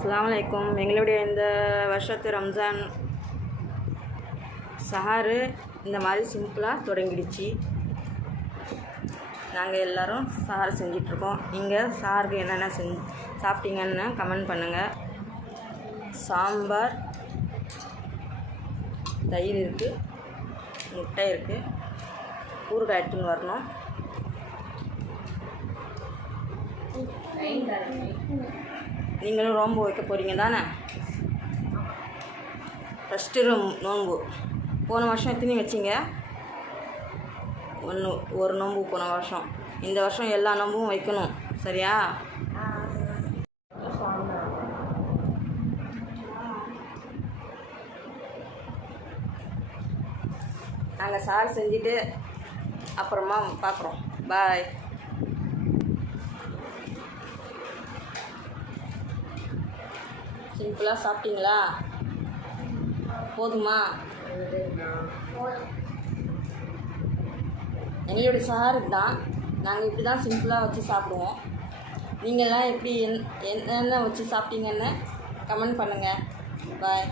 அஸ்ஸலாமு எங்களுடைய இந்த வருஷத்து ரம்ஜான் சஹாரு இந்த மாதிரி சிம்பிளாக தொடங்கிடுச்சு. நாங்கள் எல்லோரும் சஹார் செஞ்சிட்ருக்கோம். நீங்கள் சஹாருக்கு என்னென்ன செஞ்சு சாப்பிட்டீங்கன்னு கமெண்ட் பண்ணுங்கள் சாம்பார் தயிர் இருக்குது முட்டை இருக்குது ஊறுகாய் எடுத்துன்னு வரணும். நீங்களும் நோன்பு வைக்க போகிறீங்க தானே? ஃபஸ்ட்டு ரூம் நோன்பு போன வருஷம் எத்தனை வச்சிங்க? ஒன்று ஒரு நோன்பு போன வருஷம். இந்த வருஷம் எல்லா நோன்பும் வைக்கணும். சரியா? நாங்கள் சார் செஞ்சுட்டு அப்புறமா பார்க்குறோம் பாய் சிம்பிளாக சாப்பிட்டீங்களா? போதுமா? எங்களுடைய சாருக்கு தான் நாங்கள் இப்படி தான் சிம்பிளாக வச்சு சாப்பிடுவோம். நீங்கள்லாம் எப்படி என் என்னென்ன வச்சு சாப்பிட்டீங்கன்னு கமெண்ட் பண்ணுங்கள் பாய்.